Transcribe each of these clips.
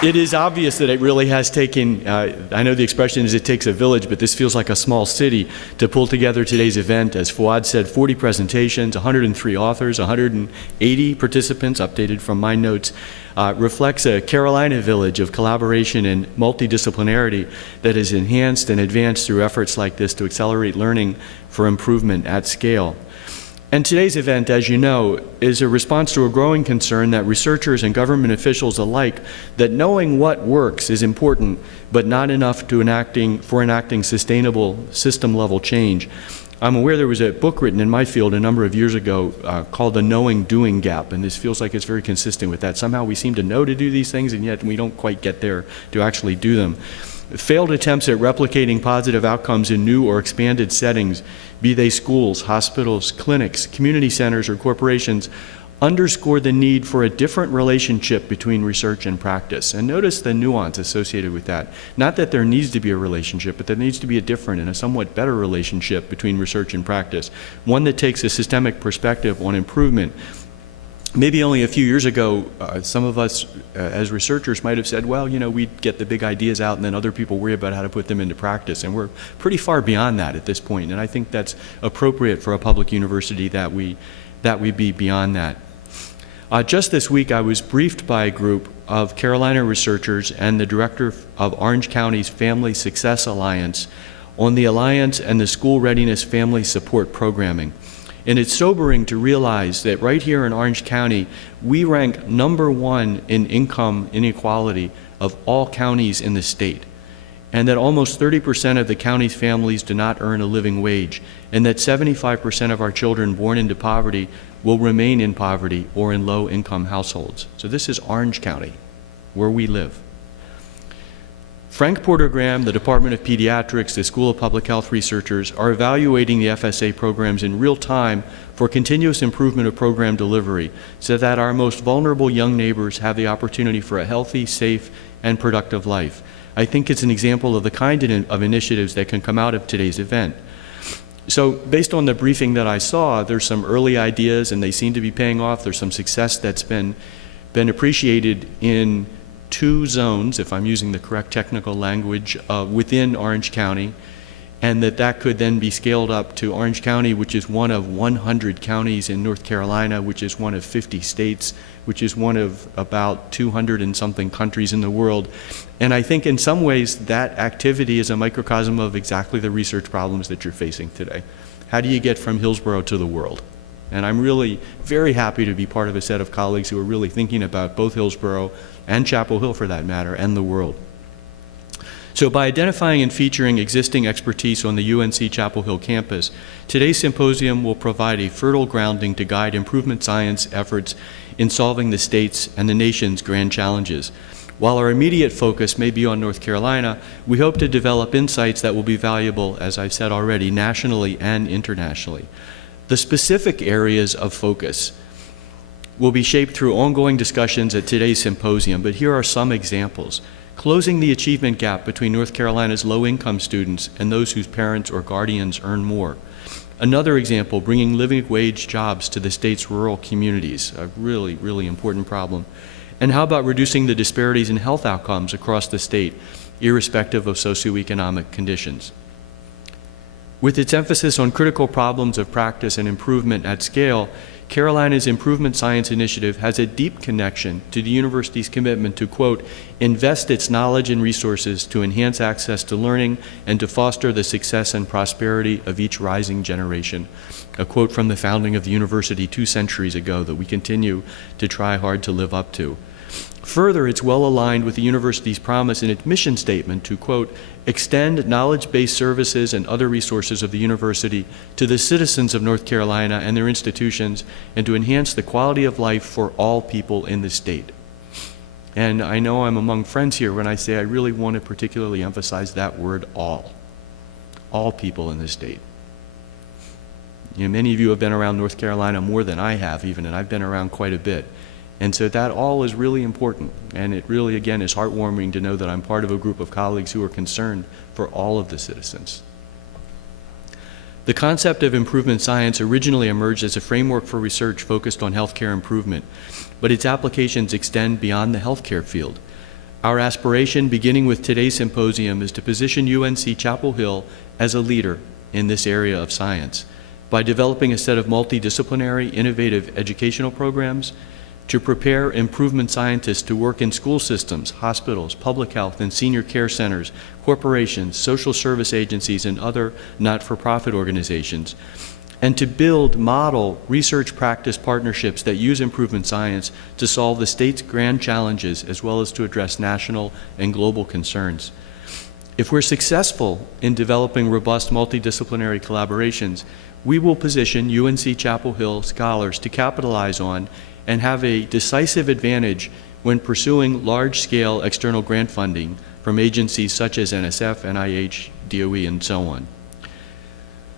It is obvious that it really has taken, I know the expression is it takes a village, but this feels like a small city to pull together today's event. As Fouad said, 40 presentations, 103 authors, 180 participants, updated from my notes, reflects a Carolina village of collaboration and multidisciplinarity that is enhanced and advanced through efforts like this to accelerate learning for improvement at scale. And today's event, as you know, is a response to a growing concern that researchers and government officials alike, that knowing what works is important, but not enough for enacting sustainable system-level change. I'm aware there was a book written in my field a number of years ago called The Knowing-Doing Gap, and this feels like it's very consistent with that. Somehow we seem to know to do these things, and yet we don't quite get there to actually do them. Failed attempts at replicating positive outcomes in new or expanded settings, be they schools, hospitals, clinics, community centers, or corporations, underscore the need for a different relationship between research and practice. And notice the nuance associated with that. Not that there needs to be a relationship, but there needs to be a different and a somewhat better relationship between research and practice, one that takes a systemic perspective on improvement. Maybe only a few years ago, some of us as researchers might have said, well, you know, we'd get the big ideas out and then other people worry about how to put them into practice. And we're pretty far beyond that at this point. And I think that's appropriate for a public university that we be beyond that. Just this week, I was briefed by a group of Carolina researchers and the director of Orange County's Family Success Alliance on the Alliance and the School Readiness Family Support Programming. And it's sobering to realize that right here in Orange County, we rank #1 in income inequality of all counties in the state, and that almost 30% of the county's families do not earn a living wage, and that 75% of our children born into poverty will remain in poverty or in low-income households. So this is Orange County, where we live. Frank Porter Graham, the Department of Pediatrics, the School of Public Health researchers are evaluating the FSA programs in real time for continuous improvement of program delivery so that our most vulnerable young neighbors have the opportunity for a healthy, safe, and productive life. I think it's an example of the kind of initiatives that can come out of today's event. So based on the briefing that I saw, there's some early ideas and they seem to be paying off. There's some success that's been appreciated in 2 zones, if I'm using the correct technical language, within Orange County, and that could then be scaled up to Orange County, which is one of 100 counties in North Carolina, which is one of 50 states, which is one of about 200 and something countries in the world. And I think in some ways that activity is a microcosm of exactly the research problems that you're facing today. How do you get from Hillsborough to the world? And I'm really very happy to be part of a set of colleagues who are really thinking about both Hillsborough and Chapel Hill, for that matter, and the world. So by identifying and featuring existing expertise on the UNC Chapel Hill campus, today's symposium will provide a fertile grounding to guide improvement science efforts in solving the state's and the nation's grand challenges. While our immediate focus may be on North Carolina, we hope to develop insights that will be valuable, as I've said already, nationally and internationally. The specific areas of focus will be shaped through ongoing discussions at today's symposium, but here are some examples. Closing the achievement gap between North Carolina's low-income students and those whose parents or guardians earn more. Another example, bringing living wage jobs to the state's rural communities, a really, really important problem. And how about reducing the disparities in health outcomes across the state, irrespective of socioeconomic conditions? With its emphasis on critical problems of practice and improvement at scale, Carolina's Improvement Science Initiative has a deep connection to the university's commitment to, quote, invest its knowledge and resources to enhance access to learning and to foster the success and prosperity of each rising generation. A quote from the founding of the university 2 centuries ago that we continue to try hard to live up to. Further, it's well aligned with the university's promise in its mission statement to, quote, extend knowledge-based services and other resources of the university to the citizens of North Carolina and their institutions, and to enhance the quality of life for all people in the state. And I know I'm among friends here when I say I really want to particularly emphasize that word all people in the state. You know, many of you have been around North Carolina more than I have even, and I've been around quite a bit. And so that all is really important, and it really, again, is heartwarming to know that I'm part of a group of colleagues who are concerned for all of the citizens. The concept of improvement science originally emerged as a framework for research focused on healthcare improvement, but its applications extend beyond the healthcare field. Our aspiration, beginning with today's symposium, is to position UNC Chapel Hill as a leader in this area of science by developing a set of multidisciplinary, innovative educational programs to prepare improvement scientists to work in school systems, hospitals, public health, and senior care centers, corporations, social service agencies, and other not-for-profit organizations, and to build model research practice partnerships that use improvement science to solve the state's grand challenges as well as to address national and global concerns. If we're successful in developing robust multidisciplinary collaborations, we will position UNC Chapel Hill scholars to capitalize on and have a decisive advantage when pursuing large-scale external grant funding from agencies such as NSF, NIH, DOE, and so on.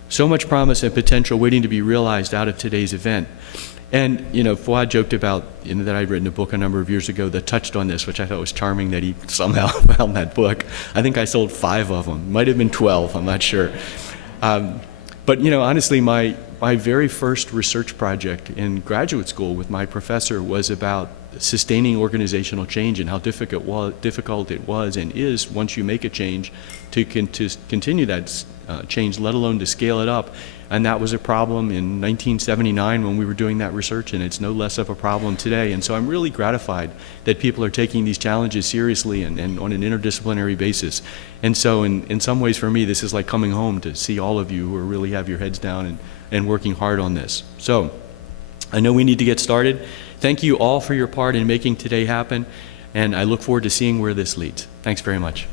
So much promise and potential waiting to be realized out of today's event. And, Fuad joked about that I'd written a book a number of years ago that touched on this, which I thought was charming that he somehow found that book. I think I sold 5 of them. Might have been 12, I'm not sure. But, honestly, my very first research project in graduate school with my professor was about sustaining organizational change and how difficult it was and is, once you make a change, to continue that change, let alone to scale it up. And that was a problem in 1979 when we were doing that research, and it's no less of a problem today. And so I'm really gratified that people are taking these challenges seriously and on an interdisciplinary basis. And so in some ways for me, this is like coming home to see all of you who really have your heads down and working hard on this. So I know we need to get started. Thank you all for your part in making today happen, and I look forward to seeing where this leads. Thanks very much.